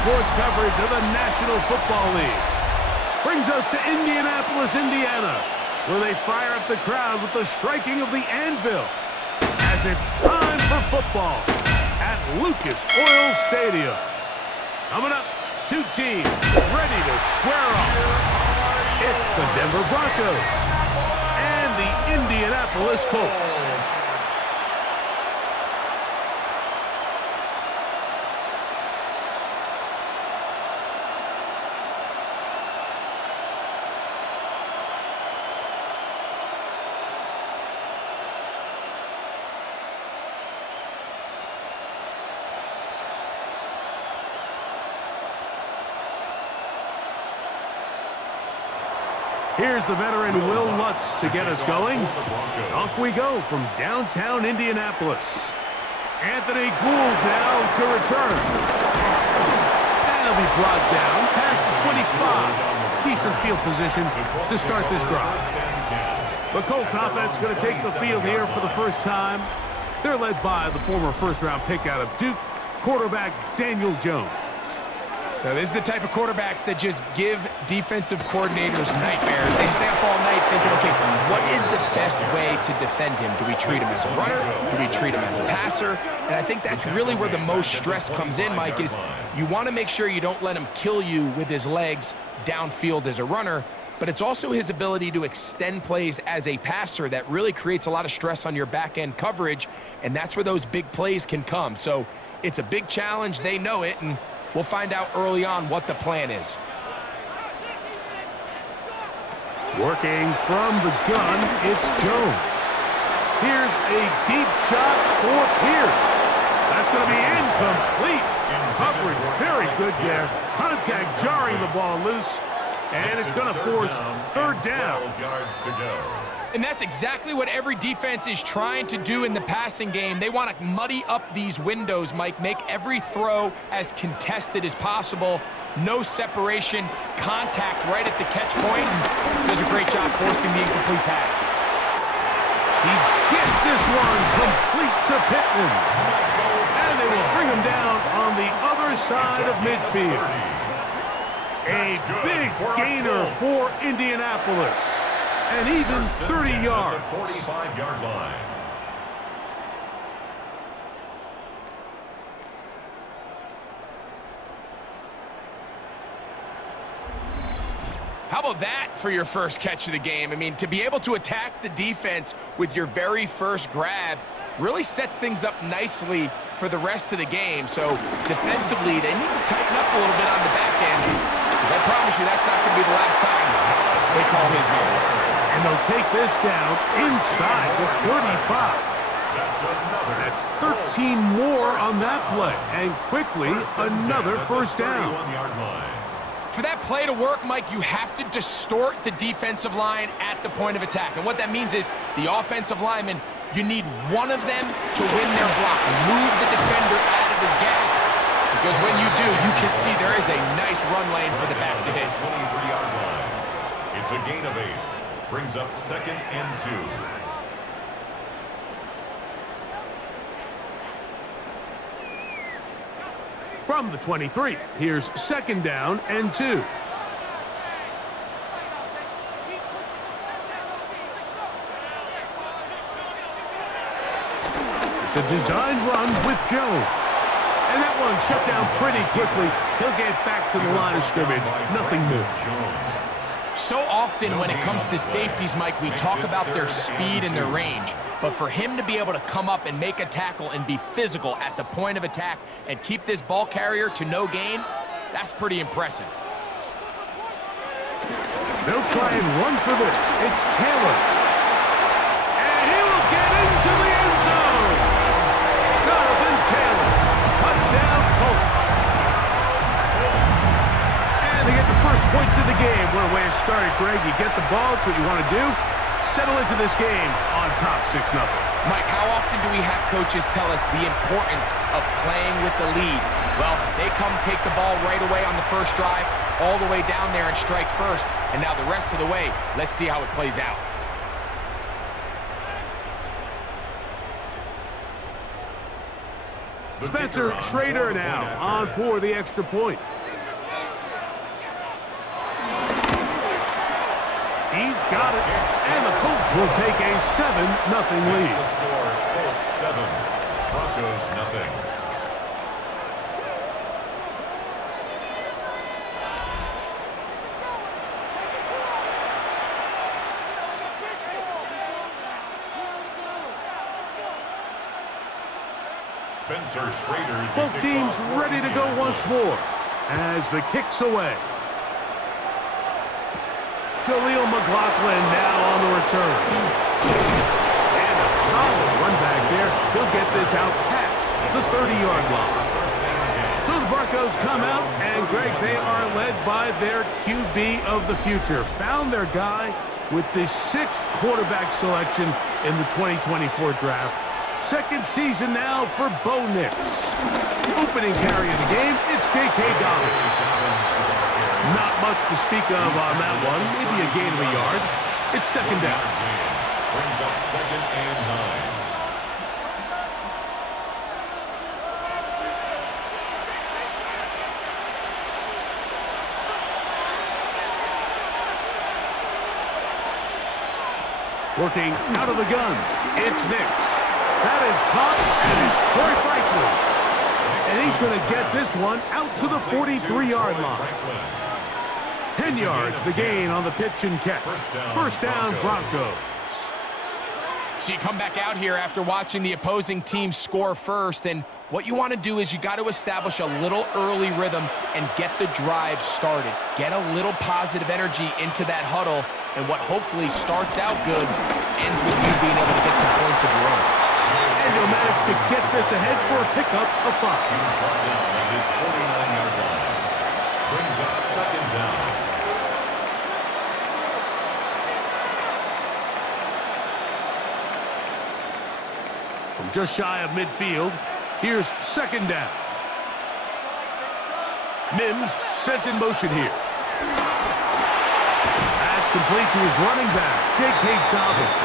sports coverage of the National Football League. Brings us to Indianapolis, Indiana, where they fire up the crowd with the striking of the anvil as it's time for football at Lucas Oil Stadium. Coming up, two teams ready to square off. It's the Denver Broncos and the Indianapolis Colts. Here's the veteran Will Lutz to get us going. Off we go from downtown Indianapolis. Anthony Gould now to return. And he'll be brought down past the 25. Decent field position to start this drive. The Colts offense going to take the field here for the first time. They're led by the former first-round pick out of Duke, quarterback Daniel Jones. Now, this is the type of quarterbacks that just give defensive coordinators nightmares. They stay up all night thinking, okay, what is the best way to defend him? Do we treat him as a runner? Do we treat him as a passer? And I think that's really where the most stress comes in, Mike, is you want to make sure you don't let him kill you with his legs downfield as a runner, but it's also his ability to extend plays as a passer that really creates a lot of stress on your back-end coverage, and that's where those big plays can come. So it's a big challenge. They know it, and we'll find out early on what the plan is. Working from the gun, it's Jones. Here's a deep shot for Pierce. That's going to be incomplete. Coverage very good there. Contact jarring the ball loose, and it's going to force third down. And that's exactly what every defense is trying to do in the passing game. They want to muddy up these windows, Mike, make every throw as contested as possible. No separation, contact right at the catch point. Does a great job forcing the incomplete pass. He gets this one complete to Pittman. And they will bring him down on the other side of midfield. A big gainer for Indianapolis. And even 30 yards. 45-yard line. How about that for your first catch of the game? I mean, to be able to attack the defense with your very first grab really sets things up nicely for the rest of the game. So defensively, they need to tighten up a little bit on the back end. I promise you that's not going to be the last time they call his name. And they'll take this down inside the 35. That's 13 more on that play. And quickly, another first down. For that play to work, Mike, you have to distort the defensive line at the point of attack. And what that means is the offensive lineman, you need one of them to win their block. Move the defender out of his gap. Because when you do, you can see there is a nice run lane for the back to hit. 23-yard line. It's a gain of 8. Brings up 2nd and 2. From the 23, here's 2nd down and 2. It's a designed run with Jones. And that one shut down pretty quickly. He'll get back to the line of scrimmage. Nothing new. So often when it comes to safeties, Mike, we talk about their speed and their range. But for him to be able to come up and make a tackle and be physical at the point of attack and keep this ball carrier to no gain, that's pretty impressive. They'll try and run for this. It's Taylor. And he will get into the end zone. Jonathan Taylor. Touchdown, Colts. And they get the first points of the game. What a way to start it, Greg. You get the ball. It's what you want to do. Settle into this game on top 6-0. Mike, how often do we have coaches tell us the importance of playing with the lead? Well, they come take the ball right away on the first drive, all the way down there and strike first. And now the rest of the way, let's see how it plays out. Spencer Schrader now on for the extra point. He's got it, and the Colts will take a 7-0 lead. The score, Colts 7, Broncos nothing. Spencer Schrader. Both teams ready to go once more as the kick's away. Khalil McLaughlin now on the return. And a solid run back there. He'll get this out past the 30-yard line. So the Broncos come out, and Greg, they are led by their QB of the future. Found their guy with the 6th quarterback selection in the 2024 draft. Second season now for Bo Nix. Opening carry of the game, it's J.K. Dobbins. Not much to speak of on that one. Maybe a gain of a yard. It's second down. Brings up 2nd and 9. Working out of the gun, it's Nix. That is caught, and it's Troy Franklin. And he's going to get this one out to the 43-yard line. 10 yards, the gain on the pitch and catch. First down, Broncos. So you come back out here after watching the opposing team score first, and what you want to do is you got to establish a little early rhythm and get the drive started. Get a little positive energy into that huddle, and what hopefully starts out good ends with you being able to get some points of your own. And you'll manage to get this ahead for a pickup of 5. He's brought down at his 49-yard line. Brings up 2nd down. From just shy of midfield, here's 2nd down. Mims sent in motion here. That's complete to his running back, J.K. Dobbins.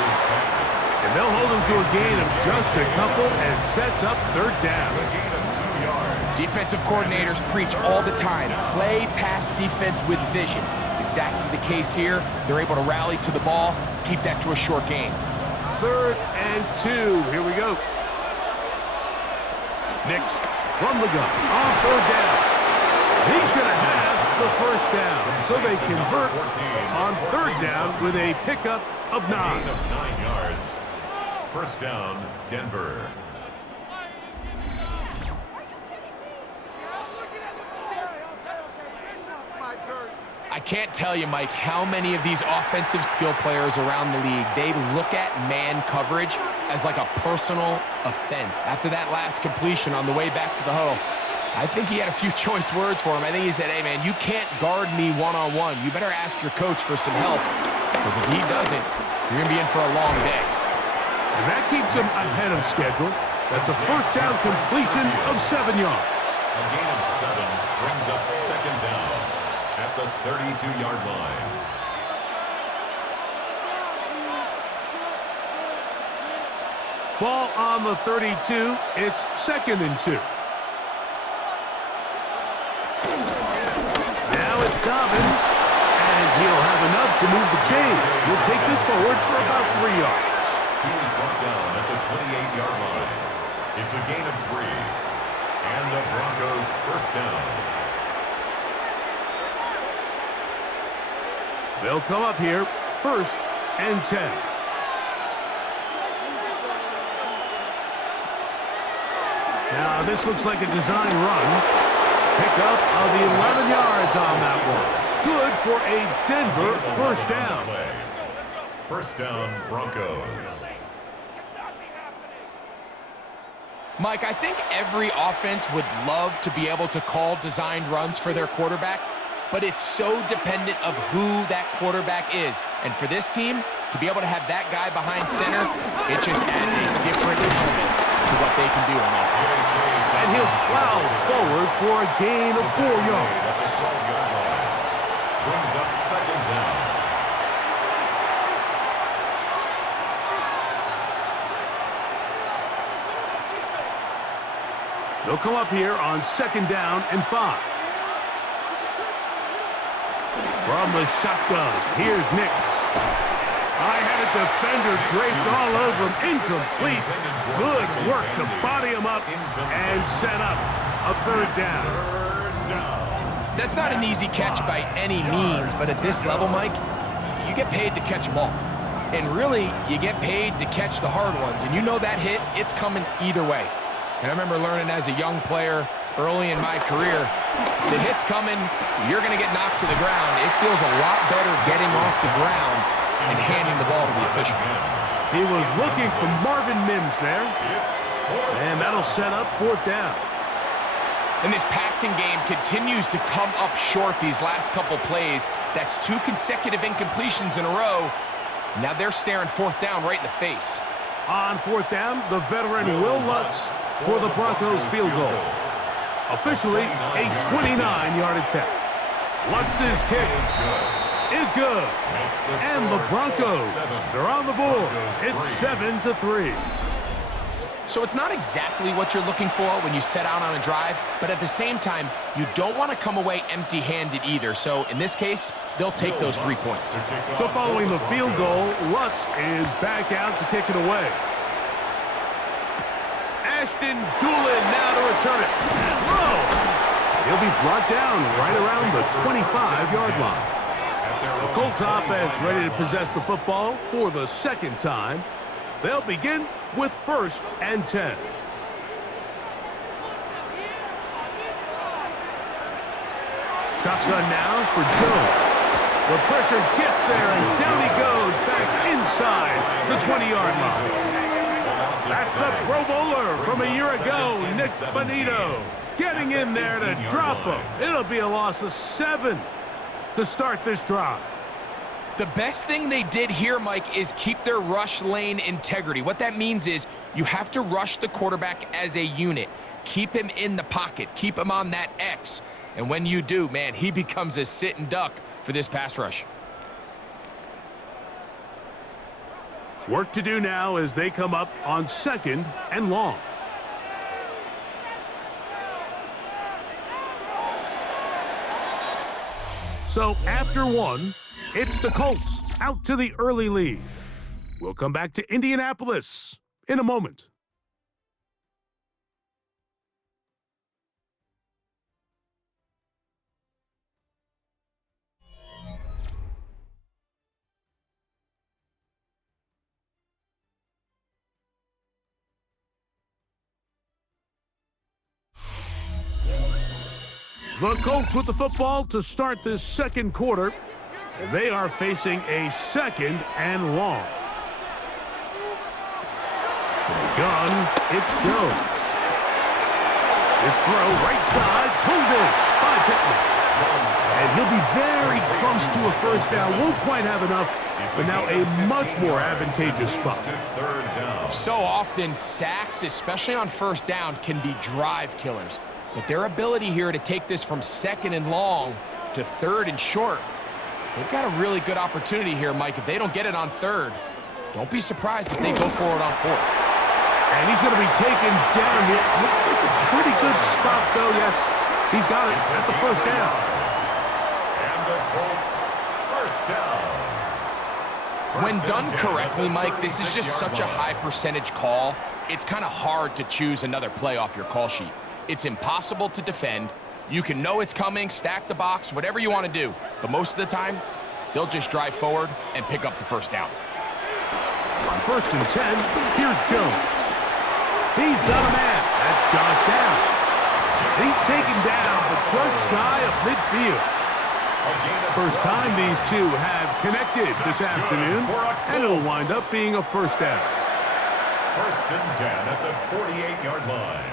And they'll hold him to a gain of just a couple and sets up 3rd down. A gain of 2 yards. Defensive coordinators preach all the time, play pass defense with vision. It's exactly the case here. They're able to rally to the ball, keep that to a short gain. 3rd and 2. Here we go. Nix from the gun on 3rd down. He's going to have the 1st down. So they convert on 3rd down with a pickup of 9. Gain of 9 yards. First down, Denver. I can't tell you, Mike, how many of these offensive skill players around the league, they look at man coverage as like a personal offense. After that last completion on the way back to the huddle, I think he had a few choice words for him. I think he said, hey, man, you can't guard me one-on-one. You better ask your coach for some help, because if he doesn't, you're going to be in for a long day. And that keeps him ahead of schedule. That's a first down completion of 7 yards. A gain of 7 brings up 2nd down at the 32-yard line. Ball on the 32. It's 2nd and 2. Now it's Dobbins, and he'll have enough to move the chains. He'll take this forward for about 3 yards. He was brought down at the 28-yard line. It's a gain of 3. And the Broncos first down. They'll come up here, 1st and 10. Now this looks like a design run. Pickup of the 11 yards on that one. Good for a Denver first down. First down, Broncos. Mike, I think every offense would love to be able to call designed runs for their quarterback, but it's so dependent of who that quarterback is. And for this team, to be able to have that guy behind center, it just adds a different element to what they can do on offense. And he'll plow forward for a gain of 4 yards. Brings up 2nd down. They'll come up here on 2nd down and 5. From the shotgun, here's Nix. I had a defender draped all over him. Incomplete. Good work to body him up and set up a 3rd down. That's not an easy catch by any means, but at this level, Mike, you get paid to catch them all. And really, you get paid to catch the hard ones. And you know that hit, it's coming either way. And I remember learning as a young player early in my career, the hit's coming, you're going to get knocked to the ground. It feels a lot better getting off the ground and handing the ball to the official. He was looking for Marvin Mims there. And that'll set up 4th down. And this passing game continues to come up short these last couple plays. That's 2 consecutive incompletions in a row. Now they're staring 4th down right in the face. On 4th down, the veteran Will Lutz for the Broncos field goal. Officially a 29-yard attempt. Lutz's kick is good. And the Broncos are on the board. It's 7-3. So it's not exactly what you're looking for when you set out on a drive, but at the same time, you don't want to come away empty-handed either. So in this case, they'll take those 3 points. So following the field goal, Lutz is back out to kick it away. Ashton Doolin now to return it. Whoa! He'll be brought down right around the 25-yard line. The Colts offense ready to possess the football for the 2nd time. They'll begin with 1st and 10. Shotgun now for Jones. The pressure gets there, and down he goes back inside the 20-yard line. That's the Pro Bowler from a year ago, Nick Bonito, getting in there to drop him. It'll be a loss of 7 to start this drive. The best thing they did here, Mike, is keep their rush lane integrity. What that means is you have to rush the quarterback as a unit. Keep him in the pocket. Keep him on that X. And when you do, man, he becomes a sitting duck for this pass rush. Work to do now as they come up on 2nd and long. So after 1, it's the Colts out to the early lead. We'll come back to Indianapolis in a moment. The Colts with the football to start this 2nd quarter. And they are facing a 2nd and long. From the gun, it's Jones. His throw right side, pulled in by Pittman. And he'll be very close to a 1st down. Won't quite have enough, but now a much more advantageous spot. So often, sacks, especially on 1st down, can be drive killers. But their ability here to take this from 2nd and long to 3rd and short, they've got a really good opportunity here, Mike. If they don't get it on 3rd, don't be surprised if they go for it on 4th. And he's going to be taken down here. Looks like a pretty good spot, though. Yes, he's got it. That's a 1st down. And the Colts, 1st down. When done correctly, Mike, this is just such a high percentage call. It's kind of hard to choose another play off your call sheet. It's impossible to defend. You can know it's coming, stack the box, whatever you want to do. But most of the time, they'll just drive forward and pick up the 1st down. On 1st and 10, here's Jones. He's got a man. That's Josh Downs. He's taken down, but just shy of midfield. First time these two have connected this afternoon, and it'll wind up being a 1st down. 1st and 10 at the 48-yard line.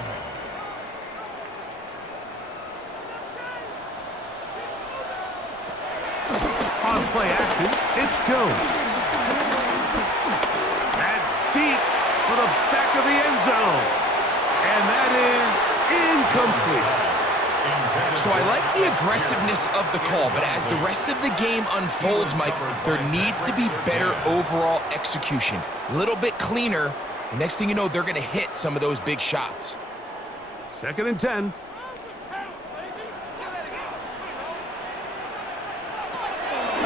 On play action, it's Jones. That's deep for the back of the end zone. And that is incomplete. So I like the aggressiveness of the call, but as the rest of the game unfolds, Mike, there needs to be better overall execution. A little bit cleaner. The next thing you know, they're going to hit some of those big shots. 2nd and 10.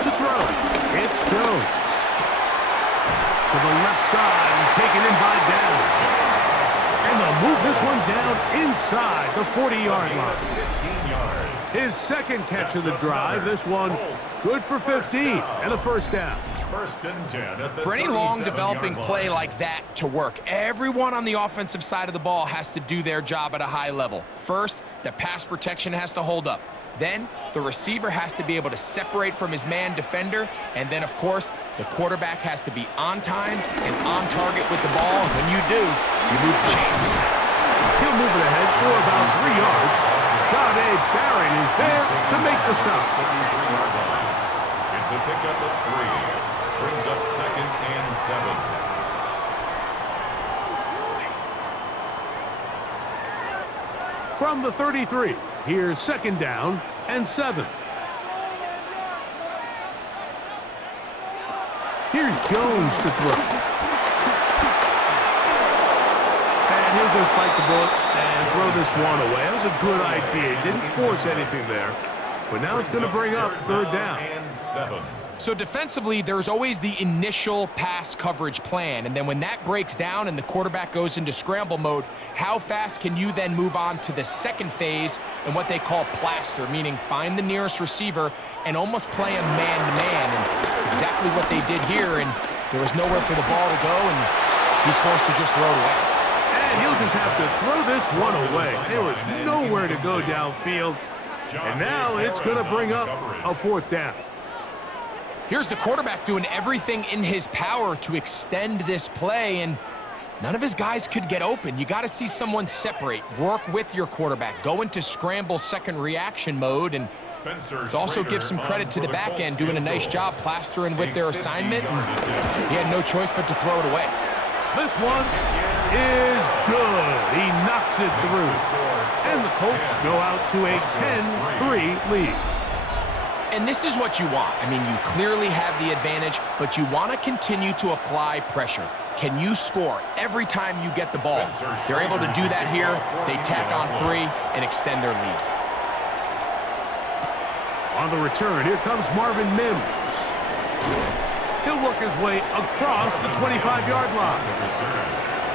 To throw. It's Jones. To the left side and taken in by Downs. And they'll move this one down inside the 40-yard line. 15 yards. His second catch of the drive. This one good for 15 and a first down. 1st and 10 at the For any long 37-yard developing line. play like that to work, everyone on the offensive side of the ball has to do their job at a high level. First, the pass protection has to hold up. Then, the receiver has to be able to separate from his man defender. And then, of course, the quarterback has to be on time and on target with the ball. And when you do, you move the chains. He'll move it ahead for about 3 yards. Jahdae Barron is there to make the stop. 53-yard line. It's a pickup of 3. Brings up 2nd and 7. From the 33, here's 2nd down and 7. Here's Jones to throw. And he'll just bite the bullet and throw this one away. That was a good idea. He didn't force anything there. But now it's going to bring up 3rd down. And 7. So defensively, there's always the initial pass coverage plan. And then when that breaks down and the quarterback goes into scramble mode, how fast can you then move on to the second phase and what they call plaster, meaning find the nearest receiver and almost play him man-to-man. And it's exactly what they did here. And there was nowhere for the ball to go, and he's forced to just throw it away. And he'll just have to throw this one away. There was nowhere to go downfield. And now it's going to bring up a 4th down. Here's the quarterback doing everything in his power to extend this play, and none of his guys could get open. You got to see someone separate, work with your quarterback, go into scramble second reaction mode, and let's also give some credit to the back end doing a nice job plastering with their assignment, and he had no choice but to throw it away. This one is good. He knocks it through. And the Colts go out to a 10-3 lead. And this is what you want. I mean, you clearly have the advantage, but you want to continue to apply pressure. Can you score every time you get the ball? They're able to do that here. They tack on 3 and extend their lead. On the return, here comes Marvin Mims. He'll work his way across the 25-yard line.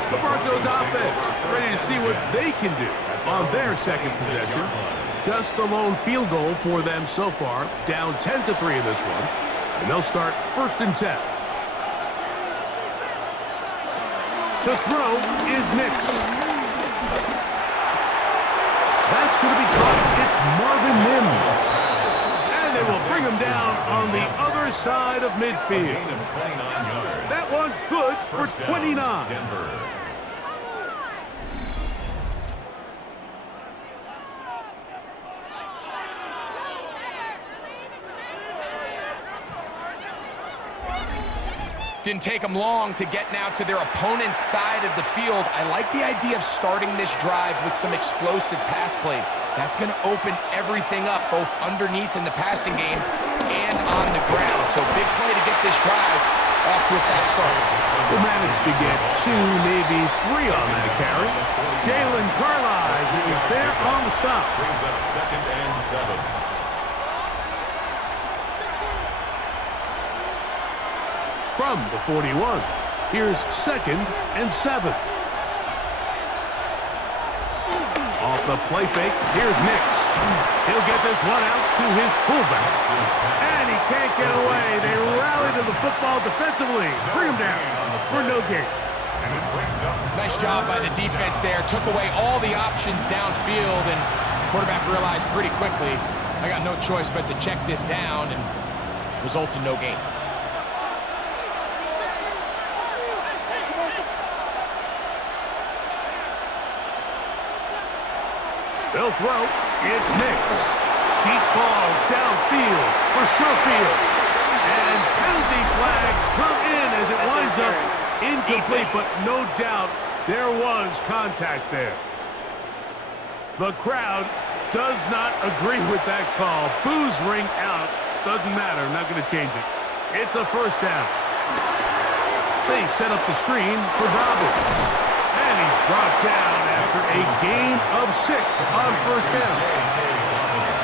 The Broncos offense ready to see what they can do on their second possession. Just the lone field goal for them so far, down 10-3 in this one. And they'll start 1st and 10. To throw is Nix. That's going to be caught. It's Marvin Mims. And they will bring him down on the other side of midfield. That one good for 29. Denver. Didn't take them long to get now to their opponent's side of the field. I like the idea of starting this drive with some explosive pass plays. That's going to open everything up, both underneath in the passing game and on the ground. So big play to get this drive off to a fast start. We'll manage to get 2, maybe 3 on that carry. Jalen Carlisle is there on the stop. Brings up 2nd and 7. From the 41, here's 2nd and 7. Off the play fake, here's Nix. He'll get this one out to his fullback. And he can't get away. They rally to the football defensively. Bring him down for no gain. Nice job by the defense there. Took away all the options downfield, and quarterback realized pretty quickly, I got no choice but to check this down, and results in no gain. They'll throw. It's Nix. Deep ball downfield for Sherfield. And penalty flags come in as it winds up incomplete, but no doubt there was contact there. The crowd does not agree with that call. Boos ring out. Doesn't matter. Not going to change it. It's a 1st down. They set up the screen for Dobbins. And he's brought down after a gain of 6 on first down.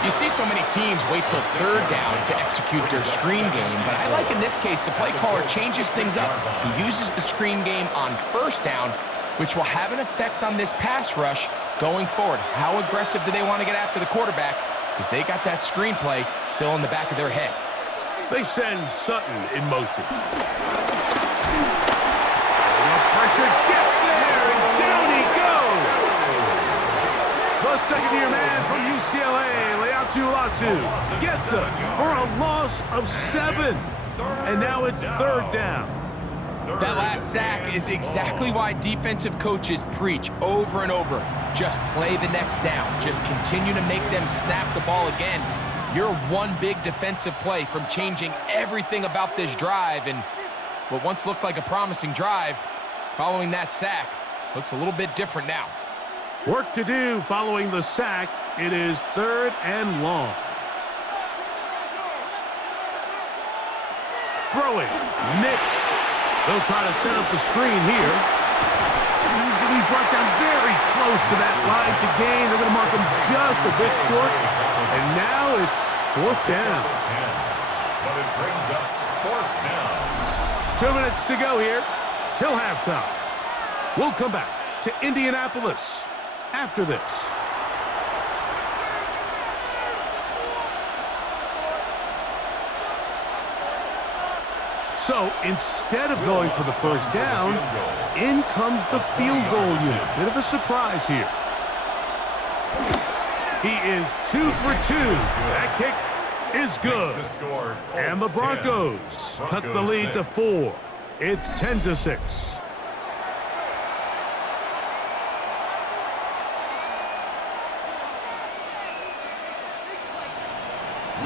You see so many teams wait till third down to execute their screen game, but I like in this case the play caller changes things up. He uses the screen game on first down, which will have an effect on this pass rush going forward. How aggressive do they want to get after the quarterback? Because they got that screenplay still in the back of their head. They send Sutton in motion. The pressure gets there, and down he goes. The second-year man from UCLA, Latu, gets it for a loss of 7. And now it's third down. That last sack is exactly why defensive coaches preach over and over. Just play the next down. Just continue to make them snap the ball again. You're one big defensive play from changing everything about this drive, and what once looked like a promising drive, following that sack, looks a little bit different now. Work to do following the sack. It is third and long. Throwing. Nix. They'll try to set up the screen here. He's going to be brought down very close to that line to gain. They're going to mark him just a bit short. And now it's fourth down. But it brings up fourth down. 2 minutes to go here till halftime. We'll come back to Indianapolis after this. So instead of going for the first down, in comes the field goal unit. Bit of a surprise here. He is 2 for 2. That kick is good. And the Broncos cut the lead to 4. It's 10-6.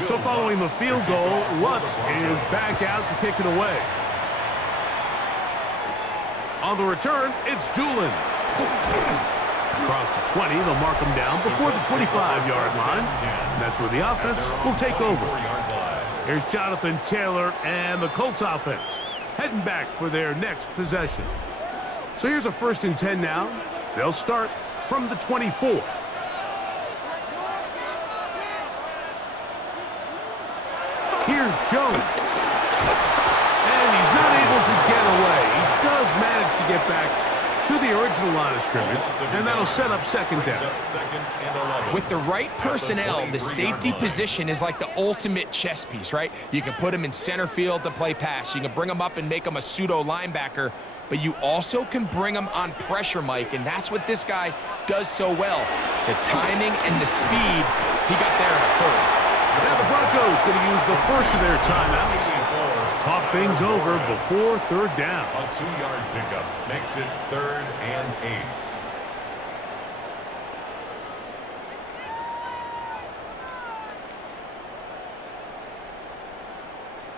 So following the field goal, Lutz is back out to kick it away. On the return, it's Doolin. Across the 20, they'll mark him down before the 25-yard line. And that's where the offense will take over. Here's Jonathan Taylor and the Colts offense heading back for their next possession. So here's a 1st and 10 now. They'll start from the 24. Here's Jones. And he's not able to get away. He does manage to get back to the original line of scrimmage, and that'll set up second down. With the right personnel, the safety position is like the ultimate chess piece, right? You can put him in center field to play pass. You can bring him up and make him a pseudo linebacker, but you also can bring him on pressure, Mike, and that's what this guy does so well. The timing and the speed, he got there in a hurry. Now the Broncos going to use the first of their timeouts. Talk things over before third down. A 2-yard pickup makes it 3rd and 8.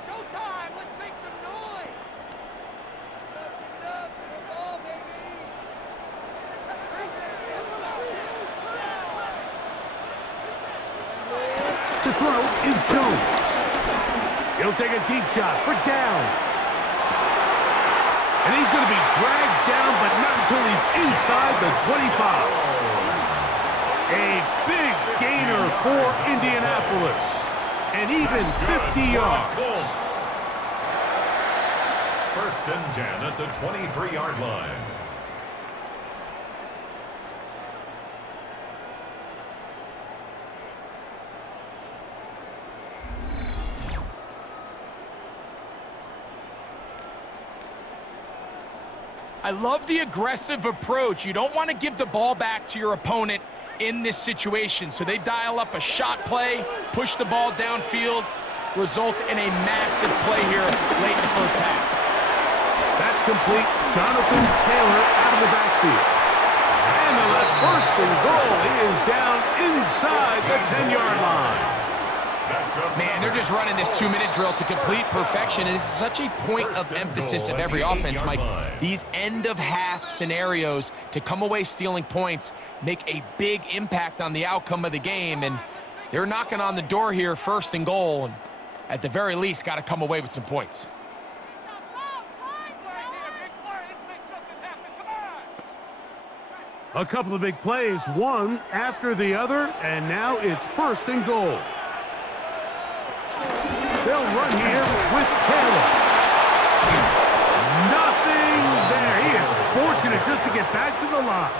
Showtime! Let's make some noise! Give it up for the ball, baby! To throw is Jones. He'll take a deep shot for downs. And he's going to be dragged down, but not until he's inside the 25. A big gainer for Indianapolis. And even 50 yards. 1st and 10 at the 23-yard line. I love the aggressive approach. You don't want to give the ball back to your opponent in this situation. So they dial up a shot play, push the ball downfield, results in a massive play here late in the first half. That's complete. Jonathan Taylor out of the backfield. And the 1st and goal is down inside the 10-yard line. Man, they're just running this 2-minute drill to complete perfection. And it's such a point of emphasis of every offense, Mike. These end-of-half scenarios to come away stealing points make a big impact on the outcome of the game. And they're knocking on the door here, 1st and goal. And at the very least, got to come away with some points. A couple of big plays, one after the other, and now it's 1st and goal. They'll run here with Taylor. Nothing there. He is fortunate just to get back to the line.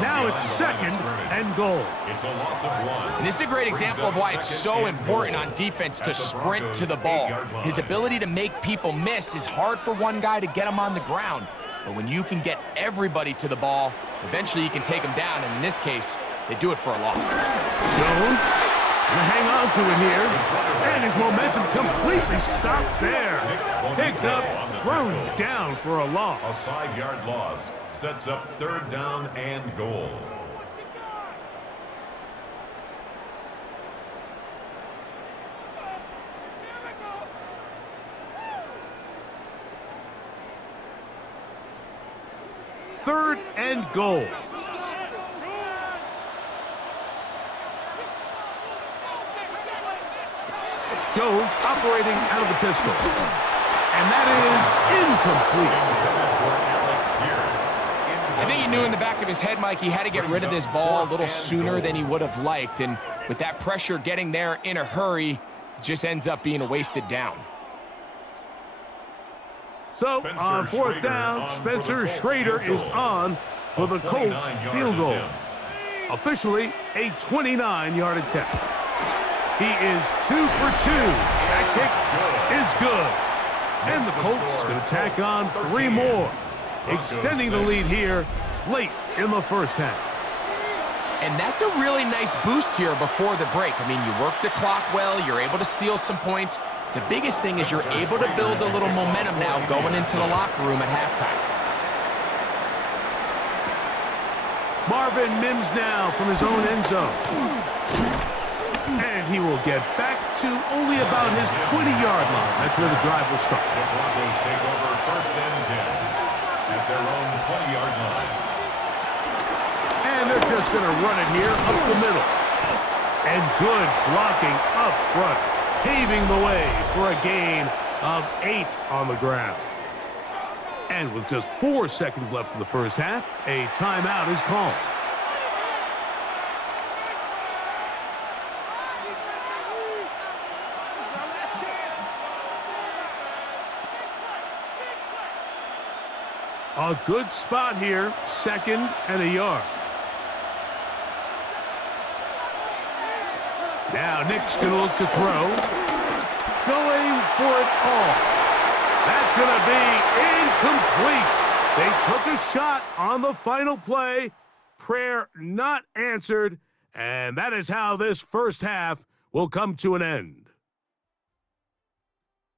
Now it's 2nd and goal. It's a loss of 1. And this is a great example of why it's so important on defense to sprint to the ball. His ability to make people miss is hard for one guy to get him on the ground. But when you can get everybody to the ball, eventually you can take them down. And in this case, they do it for a loss. Jones gonna hang on to it here. And his momentum completely stopped there. Picked up, thrown down for a loss. A 5-yard loss sets up 3rd down and goal. Third and goal. Jones operating out of the pistol. And that is incomplete. I think he knew in the back of his head, Mike, he had to get rid of this ball a little sooner than he would have liked. And with that pressure getting there in a hurry, it just ends up being a wasted down. So, on 4th down, Spencer Schrader is on for the Colts field goal. Officially, a 29-yard attempt. He is 2 for 2. That kick is good. And the Colts going to tack on 3 more, extending the lead here late in the 1st half. And that's a really nice boost here before the break. I mean, you work the clock well, you're able to steal some points. The biggest thing is you're able to build a little momentum now going into the locker room at halftime. Marvin Mims now from his own end zone. And he will get back to only about his 20-yard line. That's where the drive will start. The Broncos take over 1st and 10 at their own 20-yard line. And they're just going to run it here up the middle. And good blocking up front, paving the way for a gain of 8 on the ground. And with just 4 seconds left in the 1st half, a timeout is called. A good spot here, 2nd and a yard. Now Nick's going to look to throw. Going for it all. That's going to be incomplete. They took a shot on the final play. Prayer not answered. And that is how this 1st half will come to an end.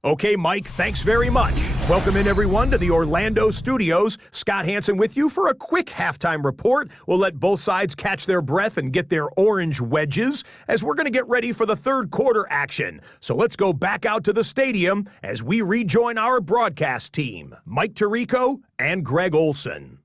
Okay, Mike, thanks very much. Welcome in, everyone, to the Orlando studios. Scott Hansen with you for a quick halftime report. We'll let both sides catch their breath and get their orange wedges as we're going to get ready for the 3rd quarter action. So let's go back out to the stadium as we rejoin our broadcast team, Mike Tirico and Greg Olson.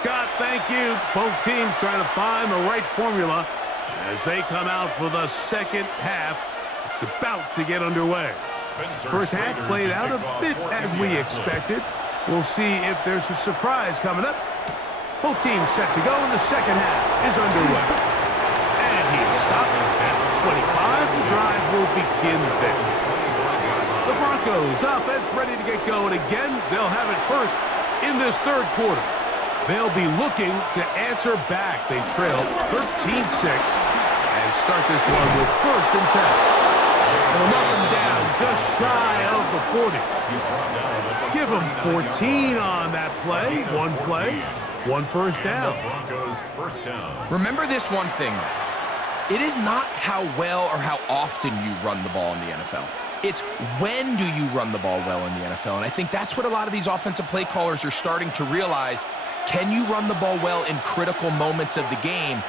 Scott, thank you. Both teams trying to find the right formula as they come out for the 2nd half. It's about to get underway. 1st half played out a bit as we expected. We'll see if there's a surprise coming up. Both teams set to go, and the 2nd half is underway. And he is stopped at 25. The drive will begin then. The Broncos offense ready to get going again. They'll have it first in this 3rd quarter. They'll be looking to answer back. They trail 13-6 and start this one with 1st and 10. And them up and down just shy of the 40. Give them 14 on that play. One first down. Broncos 1st down. Remember this one thing. It is not how well or how often you run the ball in the NFL. It's when do you run the ball well in the NFL. And I think that's what a lot of these offensive play callers are starting to realize. Can you run the ball well in critical moments of the game?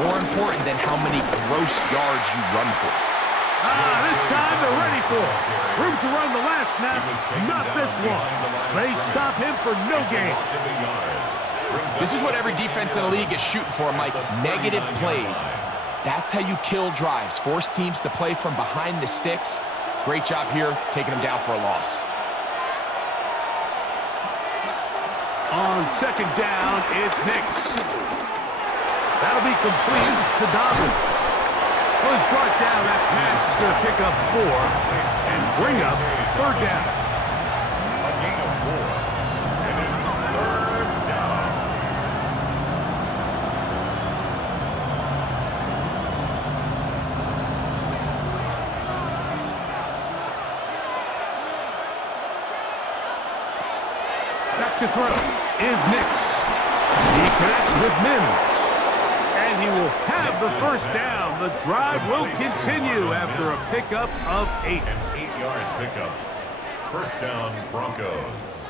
More important than how many gross yards you run for. This time they're ready for it. Room to run the last snap, not this one. They stop him for no gain. This is what every defense in the league is shooting for, Mike. Negative plays. That's how you kill drives. Force teams to play from behind the sticks. Great job here, taking them down for a loss. On second down, it's Nix. That'll be complete to Dobbins. Was brought down. That pass is going to pick up 4 and bring up third down. A gain of 4. And it's third down. Back to throw is Nix. He connects with Mims. And he will have the first down. The drive will continue after a pickup of 8. An 8-yard pickup. First down, Broncos.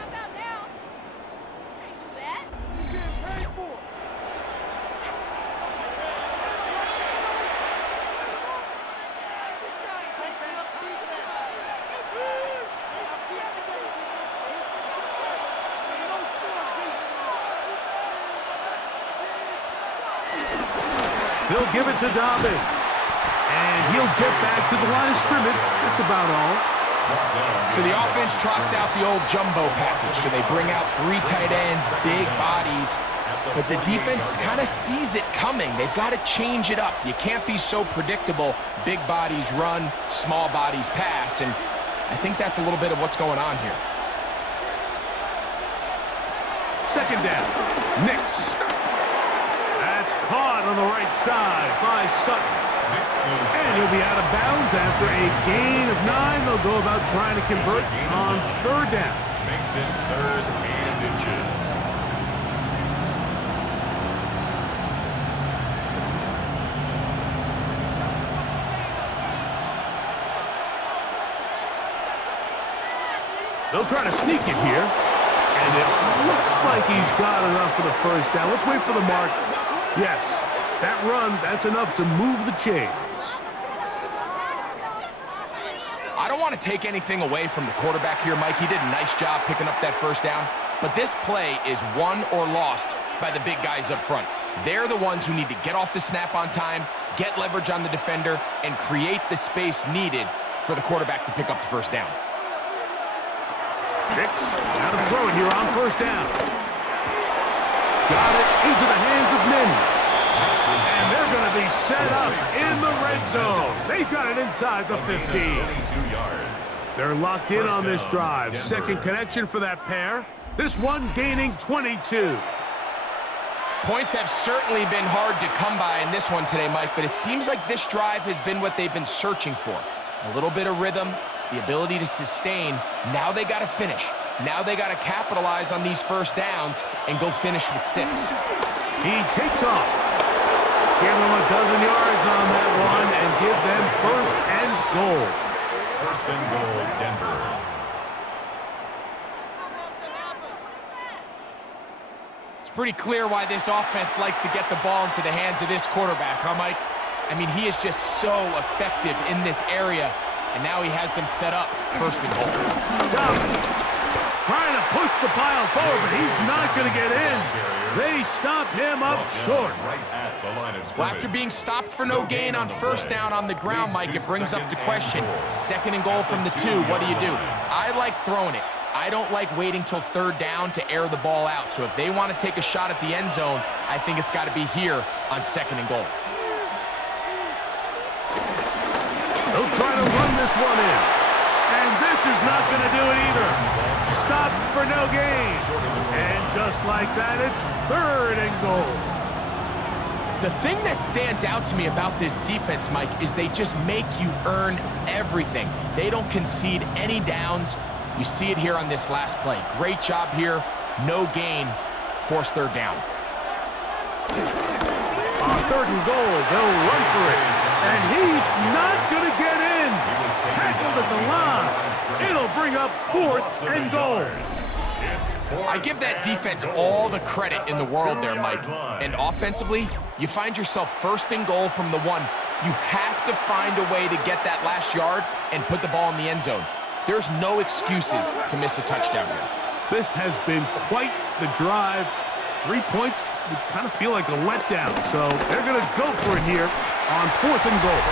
They'll give it to Dobbins. And he'll get back to the line of scrimmage. That's about all. So the offense trots out the old jumbo package. So they bring out 3 tight ends, big bodies. But the defense kind of sees it coming. They've got to change it up. You can't be so predictable. Big bodies run, small bodies pass. And I think that's a little bit of what's going on here. Second down, Nix. That's caught on the right side by Sutton. And he'll be out of bounds after a gain of 9. They'll go about trying to convert on third down. Makes it third and inches. They'll try to sneak it here. And it looks like he's got enough for the first down. Let's wait for the mark. Yes, that run, that's enough to move the chains. I don't want to take anything away from the quarterback here, Mike. He did a nice job picking up that first down. But this play is won or lost by the big guys up front. They're the ones who need to get off the snap on time, get leverage on the defender, and create the space needed for the quarterback to pick up the first down. Nix, now to throw it here on first down. Got it into the hands of Mims. And they're going to be set up in the red zone. They've got it inside the 15. 22 yards. They're locked in on this drive. Second connection for that pair. This one gaining 22. Points have certainly been hard to come by in this one today, Mike, but it seems like this drive has been what they've been searching for. A little bit of rhythm, the ability to sustain. Now they got to finish. Now they got to capitalize on these first downs and go finish with 6. He takes off. Give them a dozen yards on that one and give them first and goal. First and goal, Denver. It's pretty clear why this offense likes to get the ball into the hands of this quarterback, huh, Mike? I mean, he is just so effective in this area, and now he has them set up first and goal. Trying to push the pile forward, but he's not going to get in. They stop him up short. Right at the line of Well, scrimmage. after being stopped for no gain on first down on the ground, Mike, it brings up the question. Second and goal from the 2, what do you do? I like throwing it. I don't like waiting till third down to air the ball out. So if they want to take a shot at the end zone, I think it's got to be here on second and goal. They'll try to run this one in. And this is not going to do it either. Stop for no gain. And just like that, it's third and goal. The thing that stands out to me about this defense, Mike, is they just make you earn everything. They don't concede any downs. You see it here on this last play. Great job here. No gain. Force third down. On third and goal, they'll run for it. And he's not going to get in. Tackled at the line. It'll bring up fourth and goal. I give that defense all the credit in the world there, Mike. And offensively, you find yourself first and goal from the 1. You have to find a way to get that last yard and put the ball in the end zone. There's no excuses to miss a touchdown here. This has been quite the drive. 3 points would kind of feel like a letdown, so they're going to go for it here. on 4th and goal.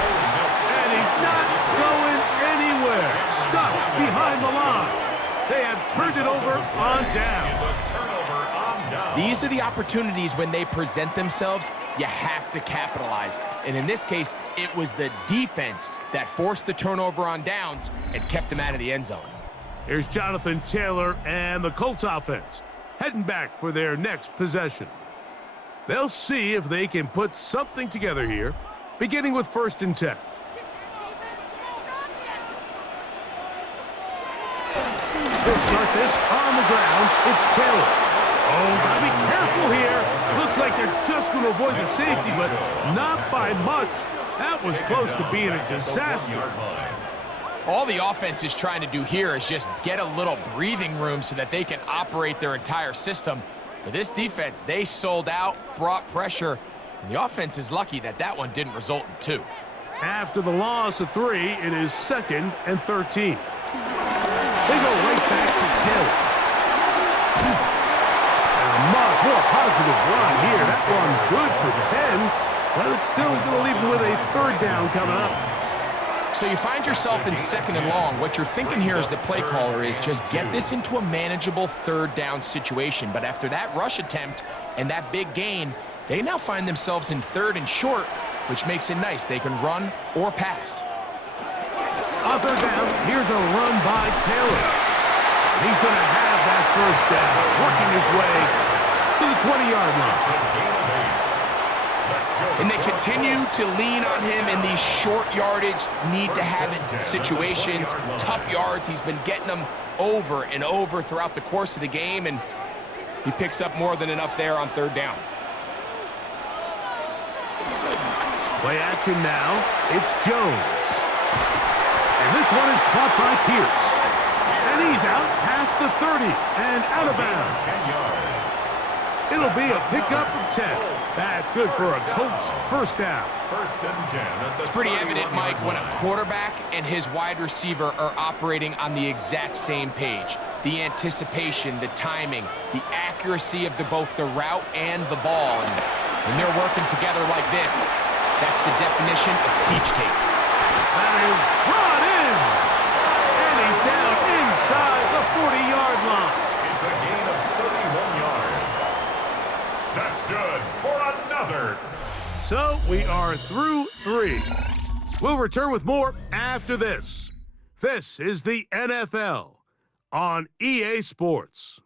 And he's not going anywhere. Stuffed behind the line. They have turned it over on down. These are the opportunities when they present themselves, you have to capitalize. And in this case, it was the defense that forced the turnover on downs and kept them out of the end zone. Here's Jonathan Taylor and the Colts offense heading back for their next possession. They'll see if they can put something together here, beginning with 1st and 10. They'll start this on the ground. It's Taylor. Oh, gotta be careful here. Looks like they're just going to avoid the safety, but not by much. That was close to being a disaster. All the offense is trying to do here is just get a little breathing room so that they can operate their entire system. But this defense, they sold out, brought pressure, and the offense is lucky that that one didn't result in 2. After the loss of 3, it is 2nd and 13. They go right back to Taylor. And a much more positive run here. That one good for 10, but it's still going to leave them with a 3rd down coming up. So you find yourself in 2nd and long. What you're thinking here as the play caller is just get this into a manageable 3rd down situation. But after that rush attempt and that big gain, they now find themselves in 3rd and short, which makes it nice. They can run or pass. On 3rd down, here's a run by Taylor. He's going to have that 1st down, working his way to the 20-yard line. And they continue to lean on him in these short yardage, need-to-have-it situations, tough yards. He's been getting them over and over throughout the course of the game, and he picks up more than enough there on 3rd down. Play action now. It's Jones. And this one is caught by Pierce. And he's out past the 30 and out of bounds. 10 yards. It'll be a pickup of 10. That's good for a Colts 1st down. 1st and 10 at the It's pretty evident, Mike, when a quarterback and his wide receiver are operating on the exact same page. The anticipation, the timing, the accuracy of both the route and the ball. And when they're working together like this, that's the definition of teach tape. That is brought in. And he's down inside the 40-yard line. It's a gain of 31 yards. That's good for another. So we are through 3. We'll return with more after this. This is the NFL on EA Sports.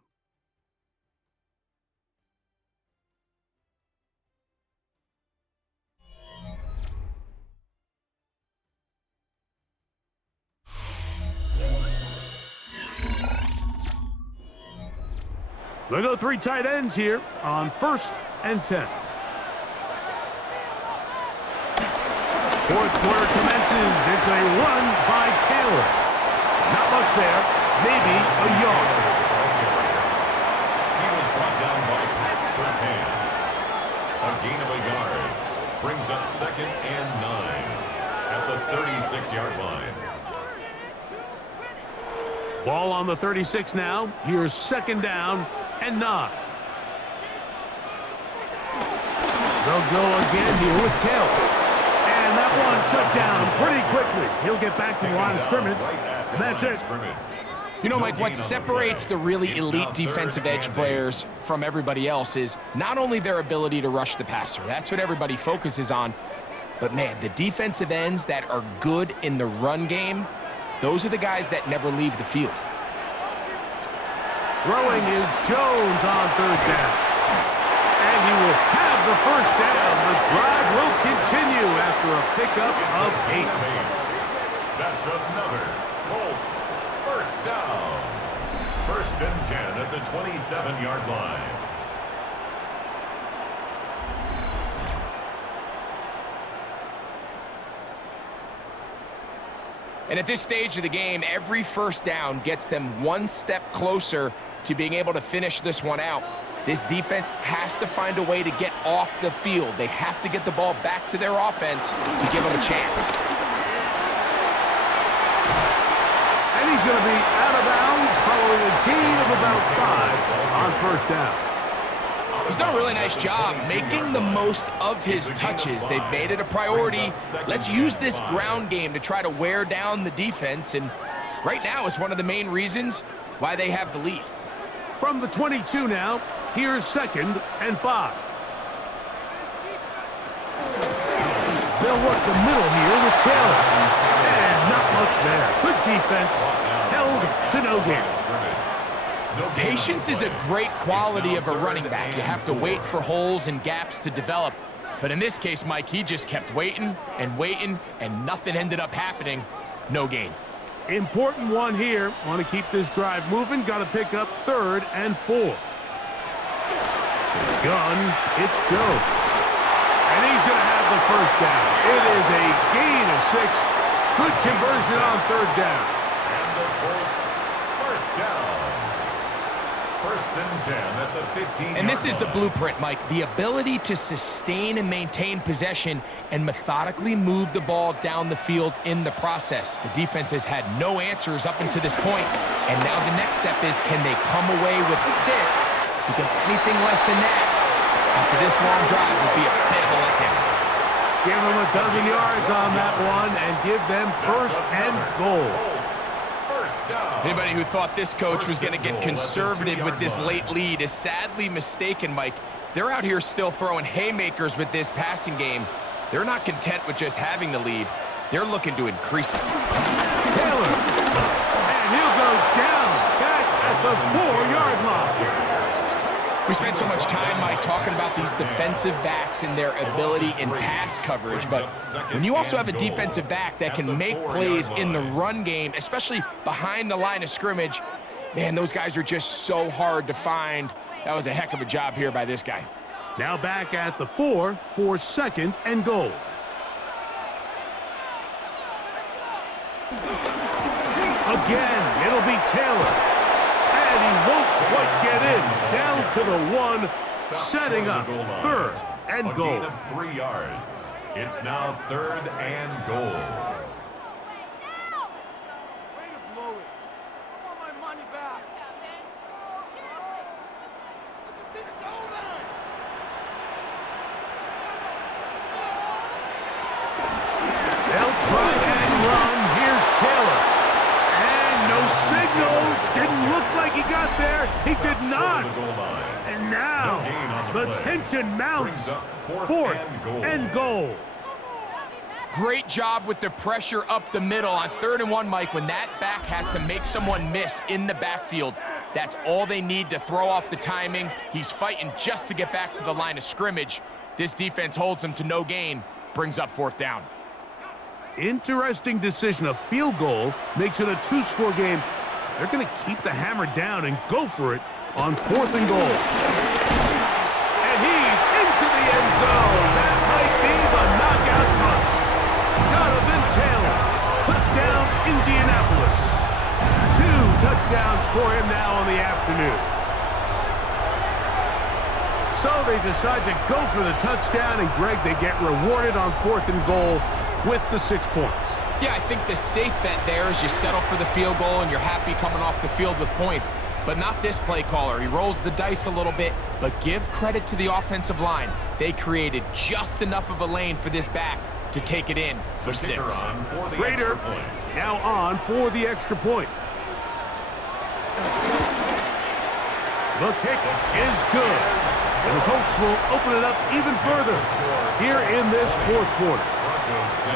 They go 3 tight ends here on 1st and 10. 4th quarter commences. It's a run by Taylor. Not much there, maybe a yard. He was brought down by Pat Surtain. A gain of a yard brings up 2nd and 9 at the 36-yard line. Ball on the 36 now. Here's 2nd down and 9. They'll go again here with Taylor. And that one shut down pretty quickly. He'll get back to the line of scrimmage, and that's it. You know, Mike, what separates the really elite defensive edge players from everybody else is not only their ability to rush the passer. That's what everybody focuses on. But, man, the defensive ends that are good in the run game, those are the guys that never leave the field. Throwing is Jones on 3rd down. And he will have the 1st down. The drive will continue after a pickup of 8. That's another Colts 1st down. 1st and 10 at the 27-yard line. And at this stage of the game, every 1st down gets them one step closer to being able to finish this one out. This defense has to find a way to get off the field. They have to get the ball back to their offense to give them a chance. And he's going to be out of bounds following a gain of about 5 on 1st down. He's done a really nice job making the most of his touches. They've made it a priority. Let's use this ground game to try to wear down the defense, and right now it's one of the main reasons why they have the lead. From the 22 now, here's 2nd and 5. They'll work the middle here with Taylor. And not much there. Good defense. Held to no gain. Patience is a great quality of a running back. You have to wait for holes and gaps to develop. But in this case, Mike, he just kept waiting, and nothing ended up happening. No gain. Important one here. Want to keep this drive moving. Got to pick up 3rd and 4. Gun, it's Jones. And he's going to have the first down. It is a gain of 6. Good conversion on 3rd down. And the Colts, first down. 1st and 10 at the 15. And this is the blueprint, Mike. The ability to sustain and maintain possession and methodically move the ball down the field in the process. The defense has had no answers up until this point, and now the next step is, can they come away with 6? Because anything less than that, after this long drive, would be a bit of a letdown. Give them a dozen yards on that one and give them 1st and goal. Anybody who thought this coach was going to get conservative with this late lead is sadly mistaken, Mike. They're out here still throwing haymakers with this passing game. They're not content with just having the lead. They're looking to increase it. Taylor, and he'll go down back at the 4-yard line. We spent so much time, Mike, talking about these defensive backs and their ability in pass coverage, but when you also have a defensive back that can make plays in the run game, especially behind the line of scrimmage, man, those guys are just so hard to find. That was a heck of a job here by this guy. Now back at the 4 for 2nd and goal. Again, it'll be Taylor. And he won't quite get in. Down to the 1, setting up 3rd and goal. A gain of 3 yards. It's now 3rd and goal. Way to blow it. I want my money back. Let's just see the goal line. They'll try and run. Here's Taylor. And no signal. Didn't look like he got there. He did not. And now the tension mounts. 4th and goal. Great job with the pressure up the middle on 3rd and 1, Mike. When that back has to make someone miss in the backfield, that's all they need to throw off the timing. He's fighting just to get back to the line of scrimmage. This defense holds him to no gain, brings up 4th down. Interesting decision. A field goal makes it a 2-score game. They're going to keep the hammer down and go for it on 4th and goal. And he's into the end zone. That might be the knockout punch. Jonathan Taylor. Touchdown, Indianapolis. 2 touchdowns for him now on the afternoon. So they decide to go for the touchdown, and Greg, they get rewarded on 4th and goal with the 6 points. Yeah, I think the safe bet there is you settle for the field goal and you're happy coming off the field with points. But not this play caller. He rolls the dice a little bit, but give credit to the offensive line. They created just enough of a lane for this back to take it in for 6. Trader now on for the extra point. The kick is good. And the Colts will open it up even further here in this 4th quarter. Broncos 6.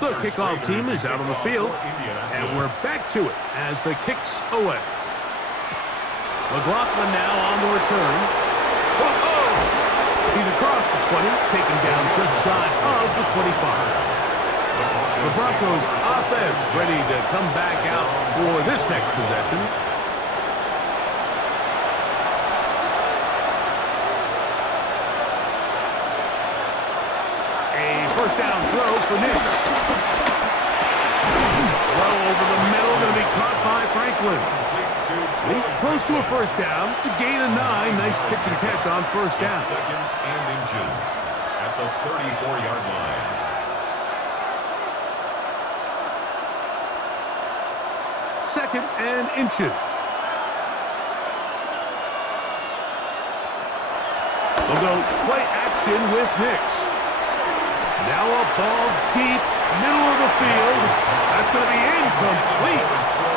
The kickoff team is out on the field, and we're back to it as the kick's away. McLaughlin now on the return. Whoa! He's across the 20, taken down just shy of the 25. The Broncos offense ready to come back out for this next possession. A first down throw for Nix. Throw over the middle, going to be caught by Franklin. He's close to a first down. It's a gain of 9. Nice pitch and catch on first down. Second and inches at the 34-yard line. Second and inches. We'll go play action with Nix. Now a ball deep, middle of the field. That's going to be incomplete.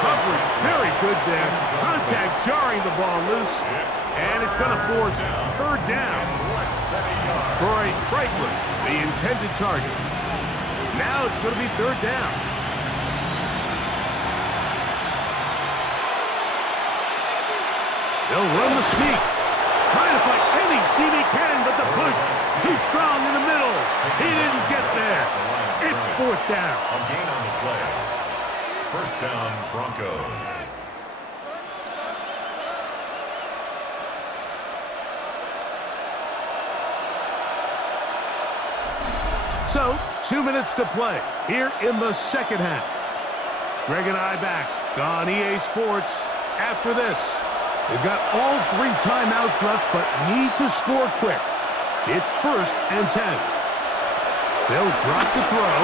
Coverage very good there. Contact jarring the ball loose. And it's going to force third down. Troy Franklin, the intended target. Now it's going to be third down. They'll run the sneak. Trying to find any seam he can, but the push too strong in the middle. He didn't get there. It's fourth down. A gain on the play. First down, Broncos. So, 2 minutes to play here in the second half. Greg and I back on EA Sports after this. They've got all 3 timeouts left, but need to score quick. It's first and 10. They'll drop to throw.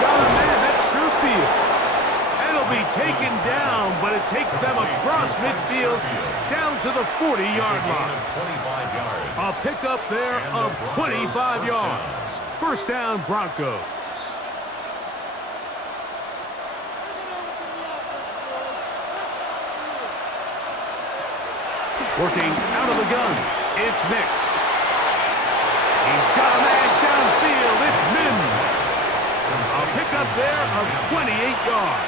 Got a man, that's Sherfield. It'll be taken down, but it takes them across midfield down to the 40-yard line. A pickup there of 25 yards. First down, Broncos. Working out of the gun, it's Nix. He's got a man downfield, it's Mims. A pickup there of 28 yards.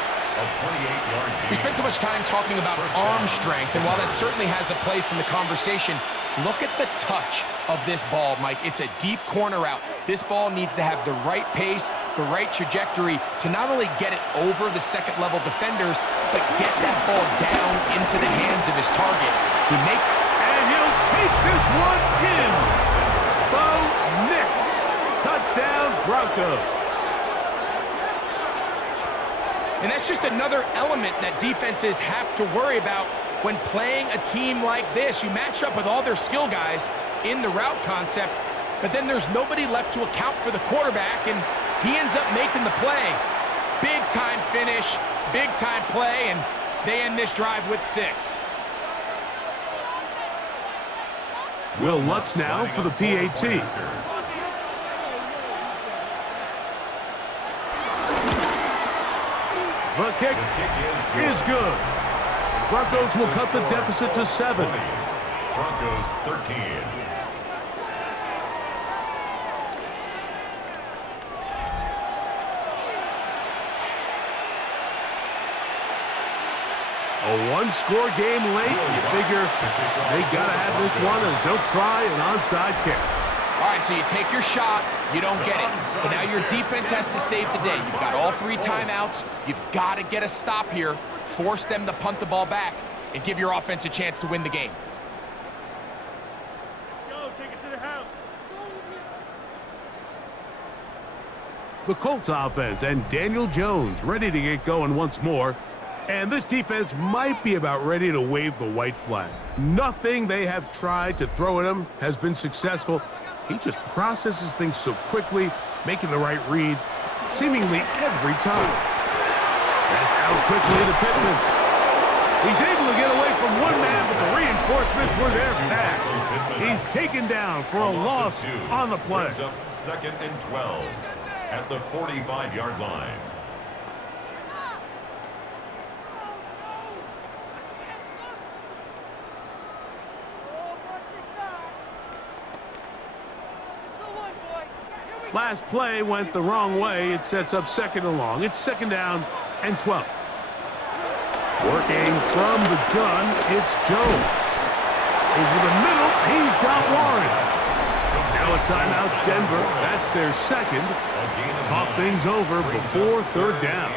We spent so much time talking about arm strength, and while that certainly has a place in the conversation, look at the touch of this ball, Mike. It's a deep corner route. This ball needs to have the right pace, the right trajectory to not only get it over the second-level defenders, but get that ball down into the hands of his target. And he'll take this one in. Bo Nix. Touchdown, Broncos. And that's just another element that defenses have to worry about when playing a team like this. You match up with all their skill guys in the route concept, but then there's nobody left to account for the quarterback, and he ends up making the play. Big-time finish, big-time play, and they end this drive with 6. Will Lutz now for the PAT. The kick is good. Broncos will cut the deficit to 7. Broncos 13. A one-score game late. You figure they got to have this one as they'll try an onside kick. All right, so you take your shot, you don't get it. But now your defense has to save the day. You've got all 3 timeouts. You've got to get a stop here, force them to punt the ball back, and give your offense a chance to win the game. Go, take it to the house. The Colts offense and Daniel Jones ready to get going once more. And this defense might be about ready to wave the white flag. Nothing they have tried to throw at him has been successful. He just processes things so quickly, making the right read, seemingly every time. That's out quickly to Pittman. He's able to get away from one man, but the reinforcements were there fast. He's taken down for a loss on the play. Brings up second and 12 at the 45-yard line. Last play went the wrong way. It sets up second and long. It's second down and 12. Working from the gun, it's Jones. Over the middle, he's got Warren. Now a timeout, Denver. That's their second. Talk things over before third down.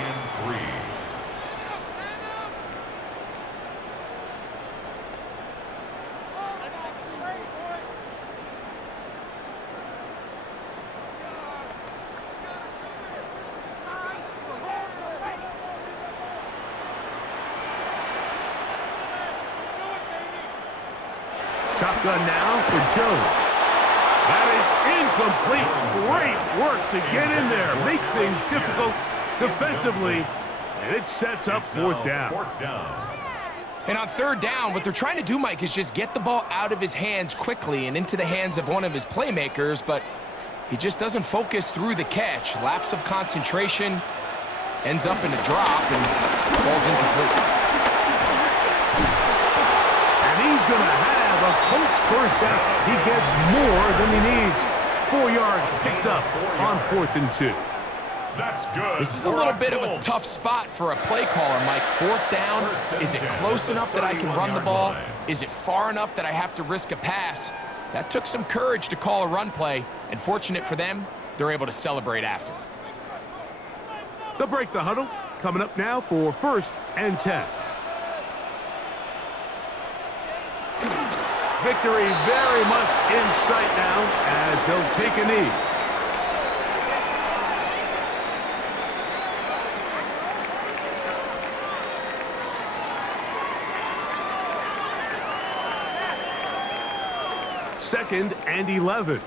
Shotgun now for Jones. That is incomplete. Great work to get in there, make things difficult defensively, and it sets up fourth down. And on third down, what they're trying to do, Mike, is just get the ball out of his hands quickly and into the hands of one of his playmakers, but he just doesn't focus through the catch. Lapse of concentration, ends up in a drop, and falls incomplete. And he's going to have a Colts first down. He gets more than he needs. 4 yards picked up on 4th and 2. That's good. This is a little bit of a tough spot for a play caller, Mike. 4th down, is it close enough that I can run the ball? Is it far enough that I have to risk a pass? That took some courage to call a run play, and fortunate for them, they're able to celebrate after. They'll break the huddle. Coming up now for 1st and 10. Victory very much in sight now as they'll take a knee. Second and 11.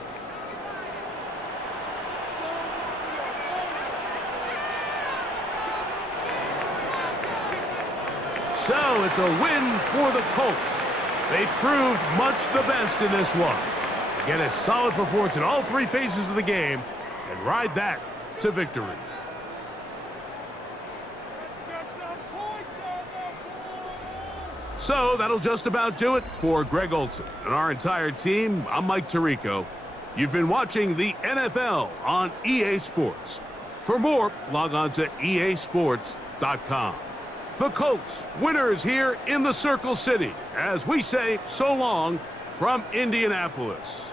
So it's a win for the Colts. They proved much the best in this one. Get a solid performance in all 3 phases of the game and ride that to victory. So that'll just about do it for Greg Olson and our entire team. I'm Mike Tirico. You've been watching the NFL on EA Sports. For more, log on to easports.com. The Colts, winners here in the Circle City, as we say so long from Indianapolis.